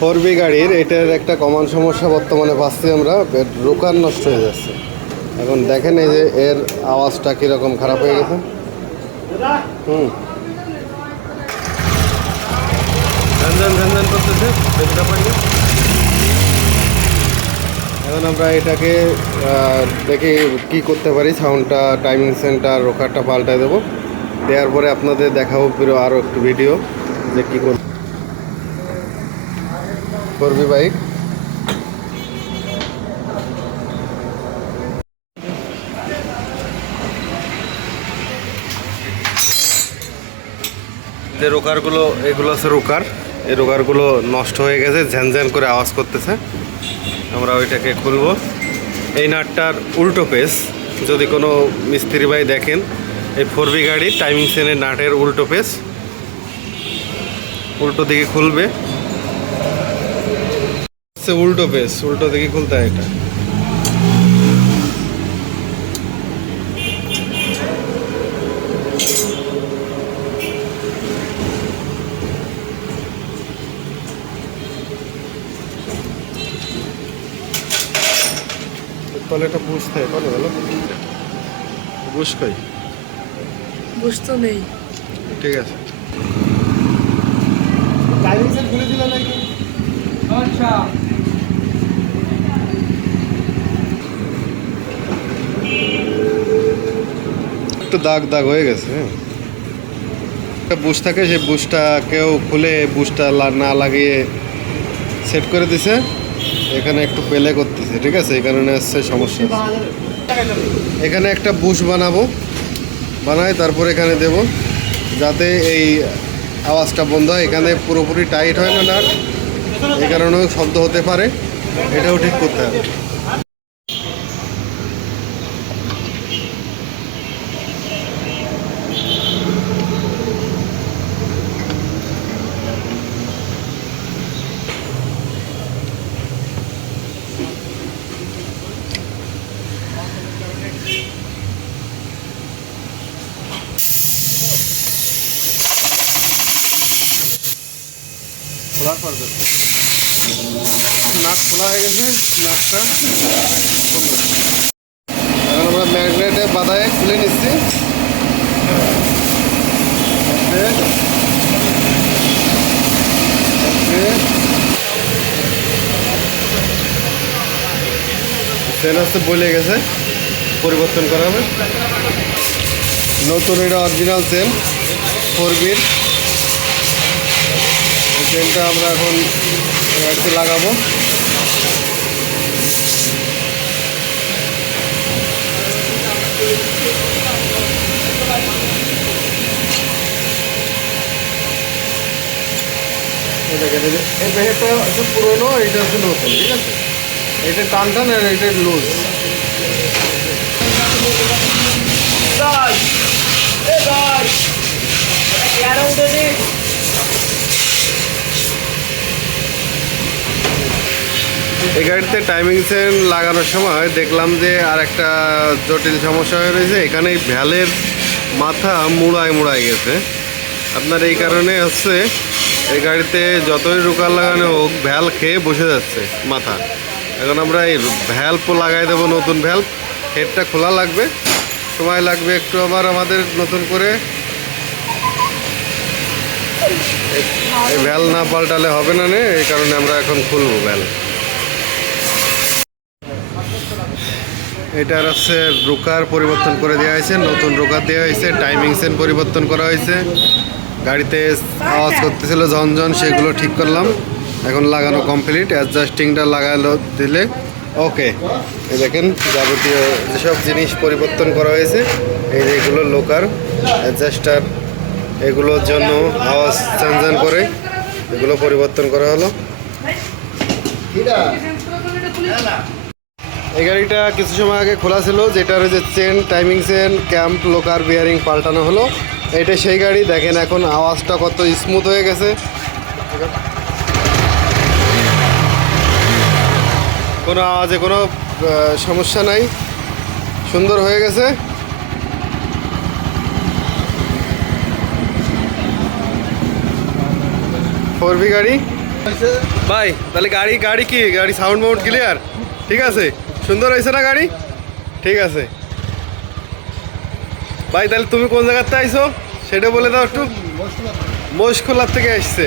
Four B গাড়ির এটার একটা কমন সমস্যা বর্তমানে পাচ্ছি আমরা রোকার নষ্ট হয়ে যাচ্ছে। এখন দেখেন এই যে এর আওয়াজটা কীরকম খারাপ হয়ে গেছে। হুম। এখন আমরা এটাকে দেখি কি করতে পারি সাউন্ডটা টাইমিং সেন্টার রোকারটা পাল্টায় দেবো। দেওয়ার পরে আপনাদের দেখাবো পুরো আরও একটু ভিডিও যে কী করব করবি বাইক যে রোকারগুলো, এগুলো হচ্ছে রোকার। এই রোকারগুলো নষ্ট হয়ে গেছে, ঝ্যানঝ্যান করে আওয়াজ করতেছে। আমরা ওইটাকে খুলবো। এই নাটটার উল্টো পেস, যদি কোনো মিস্ত্রি ভাই দেখেন, এই ফোর বি গাড়ির টাইমিং সেনের নাটের উল্টো পেস, উল্টো দিকে খুলবে। হচ্ছে উল্টো পেস উল্টো দিকে খুলতে হয় এটা। তাহলে এটা বুঝতে হয় কত গেল বুঝ কই? বুঝতো নেই। ঠিক আছে। আচ্ছা। একটু দাগ দাগ হয়ে গেছে। বুশ থাকে, সেই বুশটা কেউ খুলে বুশটা না লাগিয়ে সেট করে দিছে। এখানে একটু পেলে করতেছে, ঠিক আছে? এই কারণে হচ্ছে সমস্যা। এখানে একটা বুশ বানাবো। বানাই, তারপর এখানে দেব। যাতে এই আওয়াজটা বন্ধ হয়। এখানে পুরোপুরি টাইট হয় না নাট এই কারণেও শব্দ হতে পারে। এটাও ঠিক করতে হবে। পর দেখো। নাক খোলা হয়ে গেছে, নাকটা। এখন আমরা ম্যাগনেটে বাদায় খুলে নিচ্ছি। ওকে। চেন বলে গেছে, পরিবর্তন করা হবে নতুন এটা অরিজিনাল চেন ফোর বির চেনটা আমরা এখন একটু লাগাবো। এই প্যাকেটটা হচ্ছে পুরোনো, এইটা হচ্ছে নতুন, ঠিক আছে? এটা টান টান আর এটা লুজ। ভাই এ ভাই কেয়ারা উঠে এই গাড়িতে টাইমিং চেন লাগানোর সময় দেখলাম যে আর একটা জটিল সমস্যা হয়ে রয়েছে। এখানে ভ্যালের মাথা মুড়ায় মুড়ায় গেছে। আপনার এই কারণে হচ্ছে এই গাড়িতে যতই রুকার লাগানো হোক, ভ্যাল খেয়ে বসে যাচ্ছে মাথা। এখন আমরা এই ভ্যালপ লাগাই দেবো নতুন ভ্যালপ। হেডটা খোলা লাগবে। সময় লাগবে একটু আবার আমাদের নতুন করে। ভ্যাল না পাল্টালে হবে না নে, এই কারণে আমরা এখন খুলবো ভ্যাল। এটার হচ্ছে রোকার পরিবর্তন করে দেওয়া হয়েছে নতুন রোকার দেওয়া হয়েছে টাইমিং সেন পরিবর্তন করা হয়েছে। গাড়িতে আওয়াজ করতেছিল ঝনঝন সেগুলো ঠিক করলাম। এখন লাগানো কমপ্লিট অ্যাডজাস্টিংটা লাগালো দিলে ওকে এই দেখেন যাবতীয় যেসব জিনিস পরিবর্তন করা হয়েছে এই যে এগুলো লোকার অ্যাডজাস্টার এগুলোর জন্য আওয়াজ ঝনঝন করে এগুলো পরিবর্তন করা হলো। এই গাড়িটা কিছু সময় আগে খোলা ছিল, যেটার যে chain timing chain camp locker bearing পাল্টানো হলো। এটা সেই গাড়ি, দেখেন এখন আওয়াজটা কত স্মুথ হয়ে গেছে। কোনো আওয়াজে কোনো সমস্যা নাই। সুন্দর হয়ে গেছে। ফোর বি গাড়ি। ভাই, তাহলে গাড়ি গাড়ি কি? গাড়ি সাউন্ড মাউন্ড ক্লিয়ার ঠিক আছে? সুন্দর হয়েছে না গাড়ি? ঠিক আছে। ভাই, তাহলে তুমি কোন জায়গাতে আইছো? সেটা বলে দাও একটু। মোষখোলার থেকে আসছে।